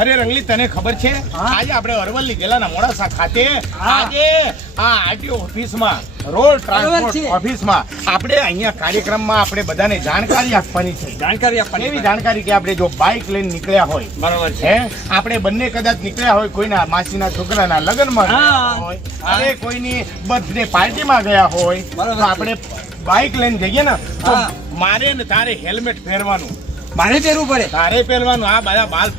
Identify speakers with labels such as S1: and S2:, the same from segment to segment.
S1: અરે રંગલી તને ખબર છે? આજે આપણે અરવલ્લી જિલ્લાના મોડાસા ખાતે આજે આ આરટીઓ ઓફિસમાં રોડ ટ્રાન્સપોર્ટ ઓફિસમાં આપણે અહીંયા કાર્યક્રમમાં આપણે બધાને જાણકારી આપવાની છે.
S2: જાણકારી આપવાની
S1: એવી જાણકારી કે આપણે જો બાઇક લઈને નીકળ્યા હોય
S2: બરોબર છે.
S1: આપણે બંને કદાચ નીકળ્યા હોય કોઈના માસીના છોકરાના લગ્નમાં હોય અરે કોઈની બર્થડે પાર્ટીમાં ગયા હોય
S2: બરોબર
S1: તો આપણે બાઇક લઈને જઈએ ને તો મારે ને તારે હેલ્મેટ પહેરવાનું.
S2: મારે પહેરવું પડે.
S1: તારે પહેરવાનું આ બધા બાલ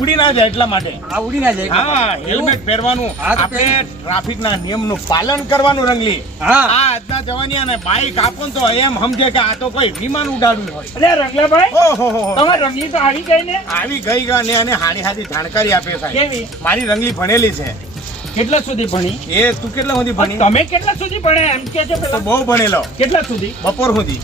S1: ઉડી ના જાય એટલા માટે.
S2: આ ઉડી ના જાય.
S1: હા હેલ્મેટ પહેરવાનું.
S2: આપણે ટ્રાફિક
S1: ના નિયમ નિયમનું પાલન કરવાનું રંગલી.
S2: હા.
S1: આ આજના જવાની અને બાઈક આપો ને તો એમ સમજે કે આ તો કોઈ વિમાન ઉડાડવું હોય.
S3: અરે રંગલાભાઈ
S1: ઓહો
S3: તમે રંગલી તો આવી ગઈ ને?
S1: આવી ગઈ ગઈ ને અને હારી હારી જાણકારી આપે સાહેબ. મારી રંગલી ભણેલી છે.
S3: કેટલા સુધી ભણી?
S1: એ તું કેટલા સુધી ભણી?
S3: તમે કેટલા સુધી ભણ્યા? એમ કે છે પેલા?
S1: બહુ ભણેલો.
S3: કેટલા સુધી?
S1: બપોર સુધી.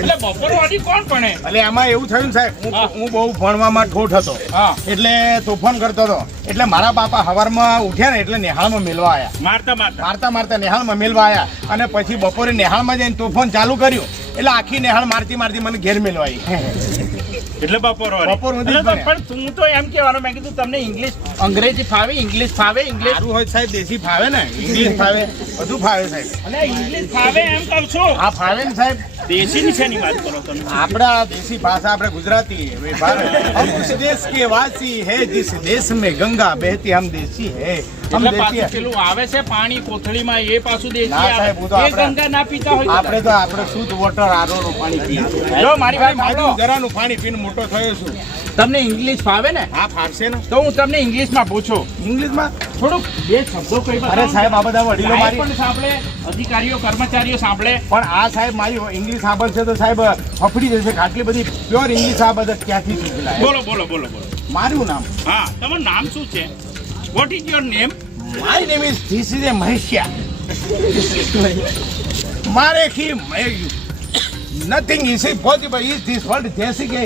S3: એટલે બપોર વાળી કોણ ભણે?
S1: એટલે આમાં એવું થયું સાહેબ હું
S3: હું.
S1: બહુ ભણવામાં ઠોઠ હતો.
S3: હા.
S1: એટલે તોફાન કરતો હતો. એટલે મારા બાપા હવારમાં ઉઠ્યા ને એટલે નિહાળમાં મેલવા આવ્યા
S3: મારતા મારતા.
S1: મારતા મારતા નિહાળમાં મેલવા આવ્યા અને પછી બપોરે નેહાળમાં જઈને તોફાન ચાલુ કર્યું. એટલે આખી નિહાળ મારતી મારતી મને ઘેર મેલવા આવી.
S3: એટલે બપોર
S1: બપોર.
S3: પણ તું તો એમ કહેવાનો મેં કીધું તમને ઇંગ્લિશ અંગ્રેજી ફાવે ઇંગ્લિશ ફાવે ઇંગ્લિશ
S1: સારું હોય સાહેબ દેશી ફાવે ને? ઇંગ્લિશ ફાવે બધું ફાવે સાહેબ.
S3: અને ઇંગ્લિશ ફાવે એમ કહું છું.
S1: હા ફાવે ને સાહેબ.
S3: દેશી ની શેની વાત કરો તમે
S1: આપણા દેશી ભાષા આપણે ગુજરાતી है, भारत हम उस देश के वासी है जिस देश में गंगा बहती हम देशी है हम
S3: એટલે
S1: देशी
S3: પાછું
S1: है।
S3: પેલું આવે છે પાણી કોથળીમાં એ પાછું દેશી
S1: ના સાહેબ, હું તો
S3: આવે એ
S1: આપણા-
S3: ગંગા ના પીતા હોય
S1: આપણે તો આપણે શુદ્ધ વોટર આરો નું પાણી પીએ
S3: જો મારી વાત
S1: આજુ
S3: સાંભળો.
S1: જરાનું પાણી પીને મોટો થયો છું
S3: તમને ઇંગ્લિશ ફાવે ને
S1: હા ફારશે ને
S3: તો હું તમને ઇંગ્લિશમાં પૂછું
S1: ઇંગ્લિશમાં
S3: થોડુંક બે શબ્દો કહી
S1: અરે સાહેબ આ બધા વડીલો મારી
S3: પણ સાંભળે અધિકારીઓ કર્મચારીઓ સાંભળે.
S1: પણ આ સાહેબ મારી ઇંગ્લિશ સાંભળશે તો સાહેબ ફફડી જશે આટલી બધી પ્યોર ઇંગ્લિશ આ બધા ક્યાંથી શીખેલા
S3: બોલો બોલો બોલો બોલો.
S1: મારું નામ?
S3: હા તમારું નામ શું છે? What is your name
S1: my name is this is a મહેશિયા મારે કી nothing is possible is this world દેશી કે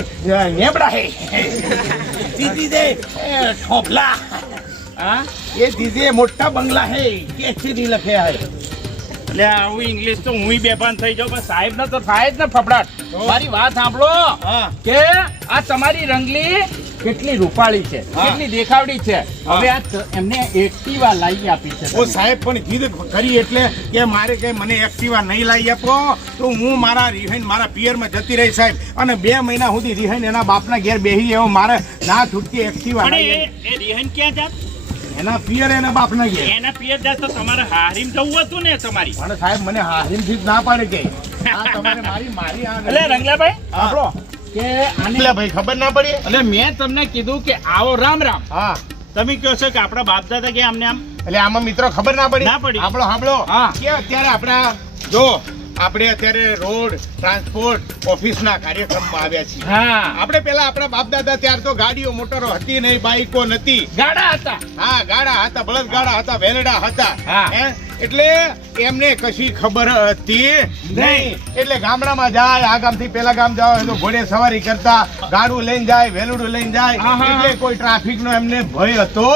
S1: નેબડા હે? ધીસ ઇઝ એ ઠોપલા
S3: હા?
S1: એ દીદી એ મોટા બંગલા હે કેચરી લખે હે.
S3: એટલે આવું ઇંગ્લિશ તો હું બેભાન થઈ જાઉં પણ સાહેબ ને તો થાય જ ને ફફડાટ. મારી વાત સાંભળો. કે આ તમારી રંગલી કેટલી રૂપાળી છે કેટલી દેખાવડી છે. હવે આ એમને એક્ટિવા લાવી આપી છે.
S1: ઓ સાહેબ પણ જીદ કરી એટલે કે મારે કે મને એક્ટિવા નહીં લાવી આપો. તો હું મારા રિહાઈન મારા પિયરમાં જતી રહી સાહેબ. અને બે મહિના સુધી રિહાઈન એના બાપના ઘેર બેહી એવો મારે ના છૂટતી એક્ટિવા
S3: એ રિહાઈન ક્યાં જાત?
S1: એના પિયર એના બાપના ગયા
S3: એના પિયર જાત તો તમારે હારીમ જવું હતું ને તમારી.
S1: પણ સાહેબ મને હારીમથી ના પાડે કે. આ તમારે મારી મારી આ
S3: એટલે રંગલાભાઈ. આપણો? કે આને
S1: ભાઈ ખબર ના પડી?
S3: એટલે મેં તમને કીધું કે આવો રામ રામ.
S1: હા.
S3: તમે કહો છો કે આપણા બાપ દાદા કે આમને આમ?
S1: એટલે આમાં મિત્રો ખબર ના પડી?
S3: ના પડી.
S1: આપણો સાંભળો.
S3: હા.
S1: કે અત્યારે આપણા જો આપણે અત્યારે રોડ ટ્રાન્સપોર્ટ ઓફિસના કાર્યક્રમમાં આવ્યા છીએ.
S3: હા.
S1: આપણે પેલા આપણા બાપ દાદા ત્યાર તો ગાડીઓ મોટરો હતી નહીં બાઈકો નથી.
S3: ગાડા હતા.
S1: હા ગાડા હતા બળદ ગાડા હતા વેલડા હતા. એટલે એમને કશી ખબર હતી નહીં. એટલે ગામડામાં જાય આ ગામથી પેલા ગામ જાવ તો ઘોડે સવારી કરતા ગાડું લઈને જાય વેલડું લઈને જાય. એટલે કોઈ ટ્રાફિક નો એમને ભય હતો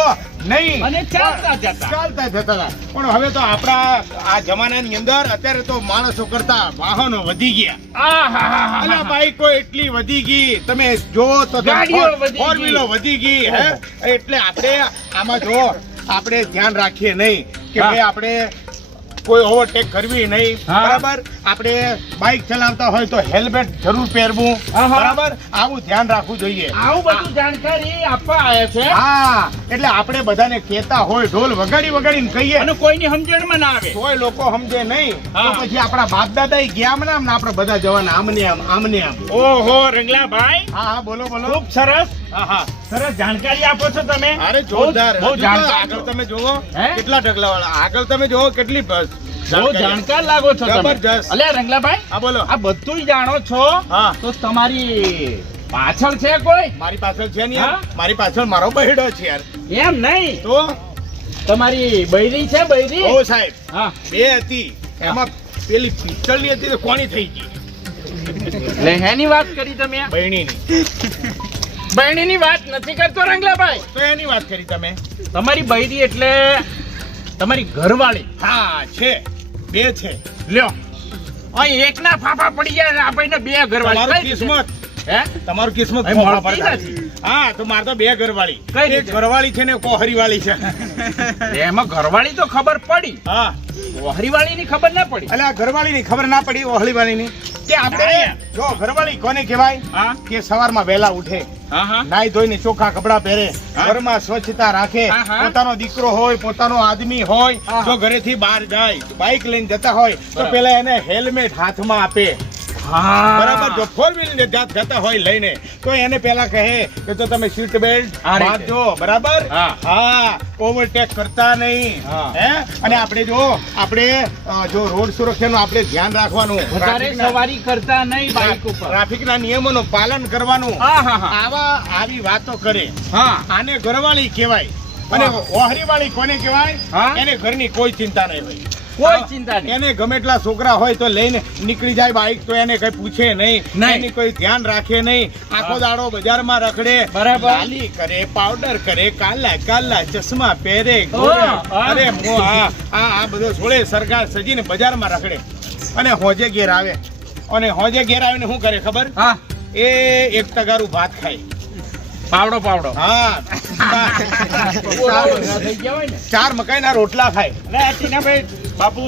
S1: નહીં.
S3: અને ચાલતા જતા.
S1: ચાલતા જતા પણ હવે તો આપણા આ જમાનાની અંદર અત્યારે તો માણસો કરતા વાહનો વધી ગયા. અલા બાઈકો એટલી વધી ગઈ. તમે જો તો ફોર વ્હીલો વધી ગઈ. હે? એટલે આપણે આમાં જો આપણે ધ્યાન રાખીએ નહીં કે ભાઈ આપણે કોઈ ઓવરટેક કરવી નહીં. બરાબર? આપણે બાઇક ચલાવતા હોય તો હેલ્મેટ જરૂર પહેરવું. બરાબર? આવું ધ્યાન રાખવું જોઈએ.
S3: આવું બધું જાણકારી આપવા આવે છે.
S1: હા એટલે આપણે બધાને કહેતા હોય ઢોલ વગાડી વગાડીને કહીએ.
S3: અને કોઈની સમજણમાં ના આવે.
S1: કોઈ લોકો સમજે નહીં. તો પછી આપણા બાપ દાદા ગયા આમ ને આપણે બધા જવાના આમને આમ આમને આમ.
S3: ઓહો રંગલાભાઈ.
S1: હા હા બોલો બોલો.
S3: ખૂબ સરસ.
S1: હા હા.
S3: સરસ જાણકારી આપો છો તમે.
S1: અરે જોરદાર.
S3: બહુ જાણકાર.
S1: આગળ તમે જોવો કેટલા ઢગલા વાળા આગળ તમે જોવો કેટલી બસ
S3: બહુ
S1: જાણકાર.
S3: લાગો છો તમે. અલ્યા રંગલાભાઈ
S1: હા બોલો.
S3: આ બધું જાણો છો.
S1: હા.
S3: તો તમારી પાછળ છે કોઈ?
S1: મારી પાછળ છે નહીં? મારી પાછળ મારો બહેડો છે યાર.
S3: એમ નહીં?
S1: તો?
S3: તમારી બૈરી છે બૈરી?
S1: ઓ સાહેબ.
S3: હા.
S1: બે હતી. એમાં પેલી પિત્તળની હતી તો કોની થઈ ગઈ?
S3: એની વાત કરી તમે.
S1: બહેણીની
S3: બહેણીની વાત નથી કરતો રંગલાભાઈ.
S1: તો એની વાત કરી તમે.
S3: તમારી બૈરી એટલે તમારી ઘરવાળી.
S1: હા છે. બે છે.
S3: લ્યો. અહીં એકના ફાફા પડી ગયા ને આપણને બે ઘરવાળી. કઈ
S1: કિસ્મત.
S3: હે?
S1: તમારું કિસ્મત. હા તો મારે તો બે ઘરવાળી.
S3: કઈ
S1: એક ઘરવાળી છે ને કોહરી વાળી છે.
S3: એમાં ઘરવાળી તો ખબર પડી.
S1: હા.
S3: ઓહરીવાળી ની ખબર ના પડી.
S1: એટલે આ ઘરવાળીની ખબર ના પડી ઓહળી વાળીની કે આપણે જો ઘરવાળી કોને કહેવાય?
S3: હા?
S1: કે સવારમાં વહેલા ઉઠે. નાઈ ધોઈને ચોખ્ખા કપડા પહેરે. ઘરમાં સ્વચ્છતા રાખે. પોતાનો દીકરો હોય પોતાનો આદમી હોય. જો ઘરેથી બહાર જાય બાઇક લઈને જતા હોય તો પેલા એને હેલ્મેટ હાથમાં આપે. બરાબર જો ફોર વ્હીલ જતા હોય લઈને તો એને પેલા કહે કે તો તમે સીટ બેલ્ટ બાંધજો બરાબર?
S3: હા.
S1: ઓવરટેક કરતા નહીં.
S3: હે.
S1: અને આપણે જો આપણે જો રોડ સુરક્ષાનું આપણે ધ્યાન રાખવાનું.
S3: વધારે સવારી કરતા નહીં બાઇક ઉપર.
S1: ટ્રાફિકના નિયમોનું પાલન કરવાનું.
S3: હા હા
S1: આવા આવી વાતો કરે.
S3: હા.
S1: આને ઘરવાળી કહેવાય. અને ઓહરીવાળી કોને કહેવાય. એને ઘરની કોઈ ચિંતા નહીં હોય.
S3: કોઈ ચિંતા નહીં.
S1: એને ગમે એટલા છોકરા હોય તો લઈને નીકળી જાય બાઈક તો એને કઈ પૂછે નહીં. એની કોઈ ધ્યાન રાખે નહીં. આખો દાડો બજારમાં રખડે.
S3: બરાબર.
S1: ગાલી કરે પાવડર કરે કાલા કાલા ચશ્મા પહેરે અરે મો આ આ આ બધો છોડે સરકાર સજીને બજારમાં રખડે. અને હોજે ઘેર આવે. અને હોજે ઘેર આવીને શું કરે ખબર?
S3: હા.
S1: એ એક તગારું ભાત ખાય.
S3: પાવડો પાવડો.
S1: હા.
S3: ને.
S1: ચાર મકાઈના રોટલા ખાય.
S3: ટીનાભાઈ બાપુ